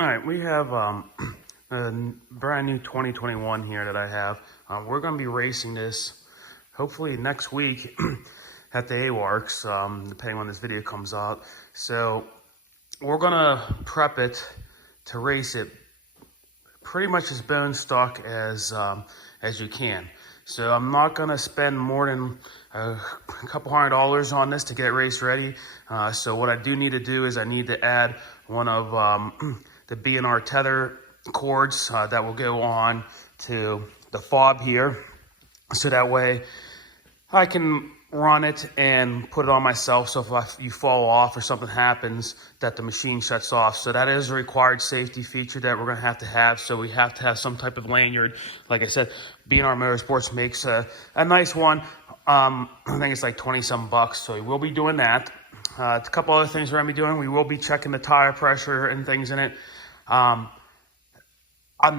All right, we have a brand new 2021 here that I have. We're going to be racing this hopefully next week at the AWRCS, depending on when this video comes out. So we're going to prep it to race it pretty much as bone stock as you can. So I'm not going to spend more than a couple $100 on this to get race ready. So what I do need to do is I need to add one of the B&R tether cords that will go on to the fob here. So that way I can run it and put it on myself. So if you fall off or something happens, that the machine shuts off. So that is a required safety feature that we're going to have. So we have to have some type of lanyard. Like I said, B&R Motorsports makes a nice one. I think it's like 20-some bucks. So we will be doing that. A couple other things we're going to be doing. We will be checking the tire pressure and things in it. I'm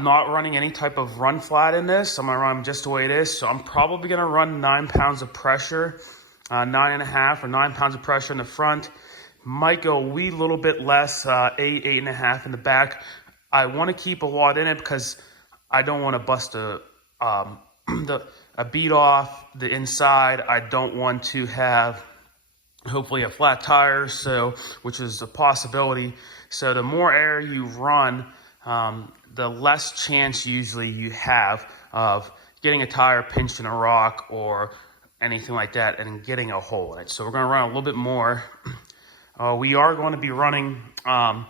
not running any type of run flat in this. I'm going to run just the way it is. So I'm probably going to run 9 pounds of pressure, 9.5 or 9 pounds of pressure in the front. Might go a wee little bit less, 8.5 in the back. I want to keep a lot in it because I don't want to bust a bead off the inside. I don't want to have hopefully a flat tire, so which is a possibility. So the more air you run, the less chance usually you have of getting a tire pinched in a rock or anything like that and getting a hole in it. So we're going to run a little bit more. We are going to be running a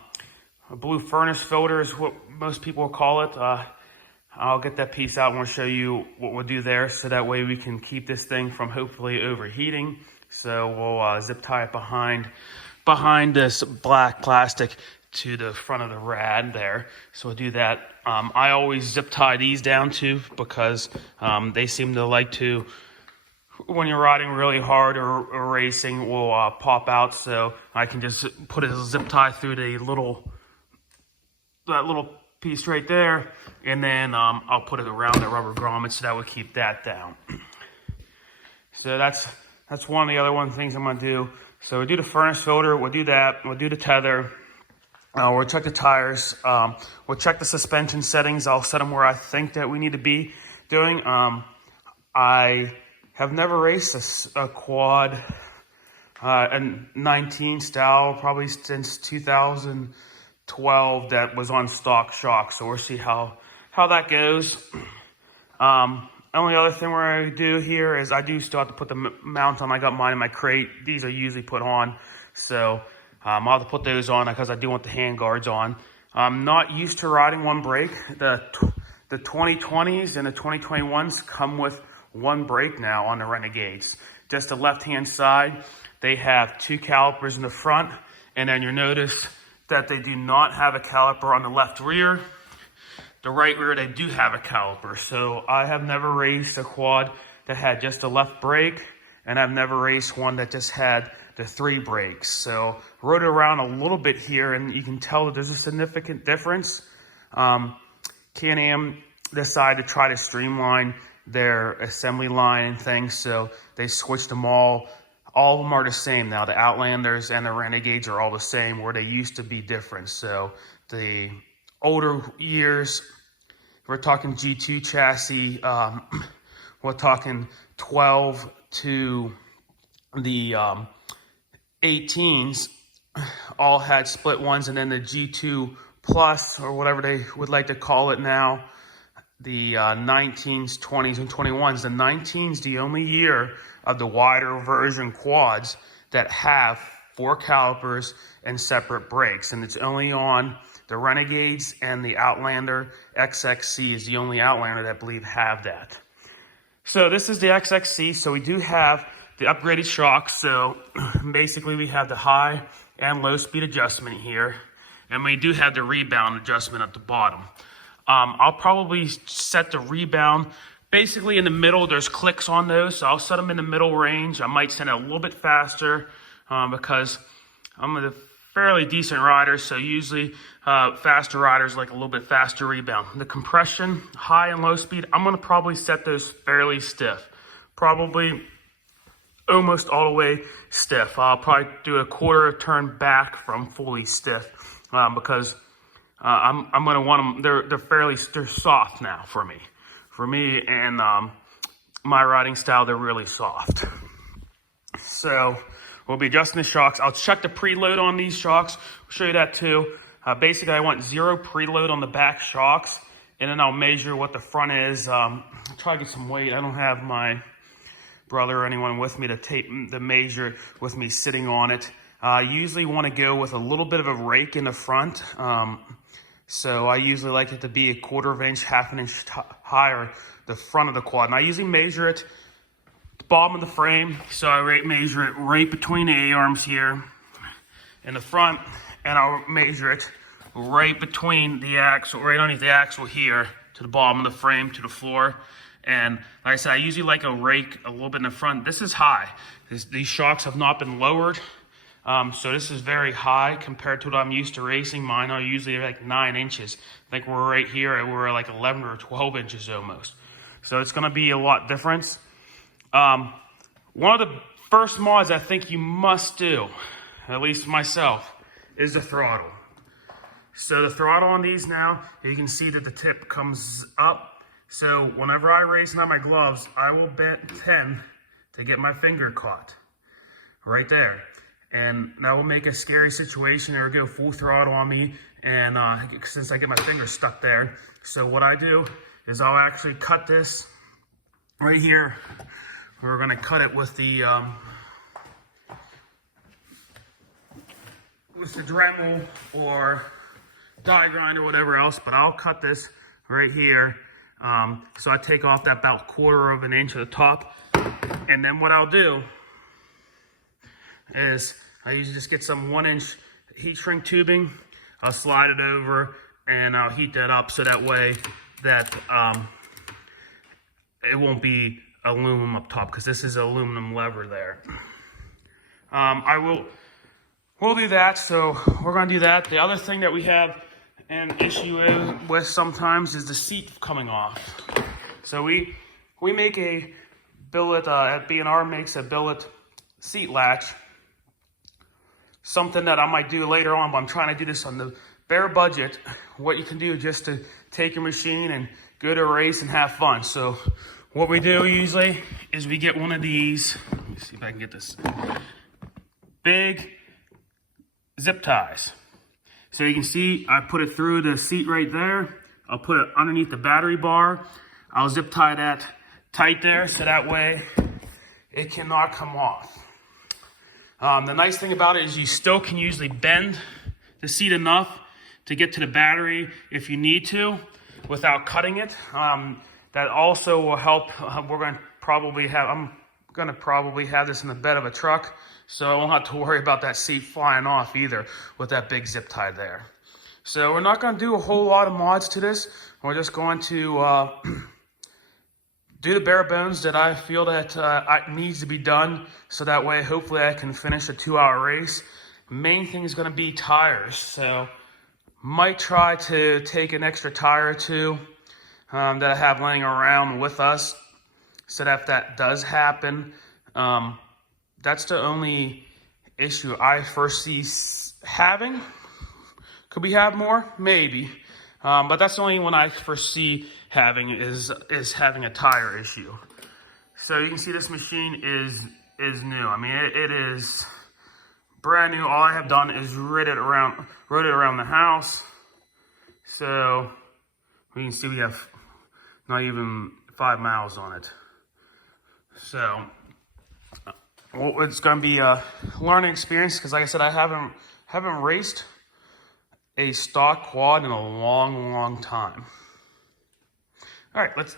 blue furnace filter is what most people call it. I'll get that piece out and we'll show you what we'll do there, so that way we can keep this thing from hopefully overheating. So we'll zip tie it behind this black plastic to the front of the rad there. So we'll do that. I always zip tie these down too, because they seem to like to, when you're riding really hard or racing, will pop out. So I can just put a zip tie through that little piece right there, and then I'll put it around the rubber grommet, so that would keep that down. So that's one of the other things I'm going to do. So we'll do the furnace filter, we'll do that, we'll do the tether, we'll check the tires, we'll check the suspension settings. I'll set them where I think that we need to be doing. I have never raced a quad in 19 style, probably since 2012, that was on stock shock. So we'll see how that goes. Only other thing we're going to do here is I do still have to put the mount on. I got mine in my crate. These are usually put on. So I'll have to put those on because I do want the hand guards on. I'm not used to riding one brake. The 2020s and the 2021s come with one brake now on the Renegades. Just the left-hand side, they have 2 calipers in the front. And then you'll notice that they do not have a caliper on the left rear. The right rear, they do have a caliper. So I have never raced a quad that had just a left brake, and I've never raced one that just had the 3 brakes. So rode it around a little bit here, and you can tell that there's a significant difference. Can-Am decided to try to streamline their assembly line and things, so they switched them all. All of them are the same now. The Outlanders and the Renegades are all the same, where they used to be different. So the older years, we're talking G2 chassis, we're talking 12 to the 18s, all had split ones, and then the G2 Plus, or whatever they would like to call it now, the 19s, 20s, and 21s. The 19s, the only year of the wider version quads that have 4 calipers and separate brakes, and it's only on the Renegades, and the Outlander XXC is the only Outlander that I believe have that. So this is the XXC. So we do have the upgraded shocks. So basically we have the high and low speed adjustment here. And we do have the rebound adjustment at the bottom. I'll probably set the rebound basically in the middle. There's clicks on those. So I'll set them in the middle range. I might set it a little bit faster because I'm a fairly decent rider, so usually faster riders like a little bit faster rebound. The compression, high and low speed, I'm going to probably set those fairly stiff. Probably almost all the way stiff. I'll probably do a quarter turn back from fully stiff because I'm going to want them, they're soft now for me and my riding style, they're really soft. So we'll be adjusting the shocks. I'll check the preload on these shocks. I'll show you that too. Basically, I want 0 preload on the back shocks, and then I'll measure what the front is. I'll try to get some weight. I don't have my brother or anyone with me to tape the measure with me sitting on it. I usually want to go with a little bit of a rake in the front. So I usually like it to be 1/4 inch, 1/2 inch higher, the front of the quad. And I usually measure it the bottom of the frame. So I measure it right between the A-arms here in the front, and I'll measure it right between the axle, right underneath the axle here to the bottom of the frame, to the floor. And like I said, I usually like a rake a little bit in the front. This is high. These shocks have not been lowered. So this is very high compared to what I'm used to racing. Mine are usually like 9 inches. I think we're right here, we're like 11 or 12 inches almost. So it's gonna be a lot different. One of the first mods I think you must do, at least myself, is the throttle. So the throttle on these now, you can see that the tip comes up. So whenever I race and have my gloves, I will bet 10 to get my finger caught right there. And that will make a scary situation or go full throttle on me. And since I get my finger stuck there. So what I do is I'll actually cut this right here. We're gonna cut it with the Dremel or die grind or whatever else, but I'll cut this right here. So I take off that about 1/4 inch at the top. And then what I'll do is I usually just get some 1 inch heat shrink tubing. I'll slide it over and I'll heat that up so that way that it won't be aluminum up top, because this is aluminum lever there. We'll do that, so we're gonna do that. The other thing that we have an issue with sometimes is the seat coming off. So we make a billet, at B&R makes a billet seat latch. Something that I might do later on, but I'm trying to do this on the bare budget. What you can do just to take your machine and go to a race and have fun. So what we do usually is we get one of these. Let me see if I can get this. Big zip ties. So you can see I put it through the seat right there. I'll put it underneath the battery bar. I'll zip tie that tight there so that way it cannot come off. The nice thing about it is you still can usually bend the seat enough to get to the battery if you need to without cutting it. That also will help. I'm gonna probably have this in the bed of a truck, so I won't have to worry about that seat flying off either with that big zip tie there. So we're not gonna do a whole lot of mods to this. We're just going to do the bare bones that I feel that needs to be done, so that way hopefully I can finish a 2-hour race. Main thing is going to be tires, so might try to take an extra tire or two that I have laying around with us, so that if that does happen, that's the only issue I foresee having. Could we have more? Maybe. But that's the only one I foresee having is having a tire issue. So you can see this machine is new. I mean, it is brand new. All I have done is rode it around the house. So we can see we have not even 5 miles on it. So it's going to be a learning experience, because like I said, I haven't raced a stock quad in a long time. All right, let's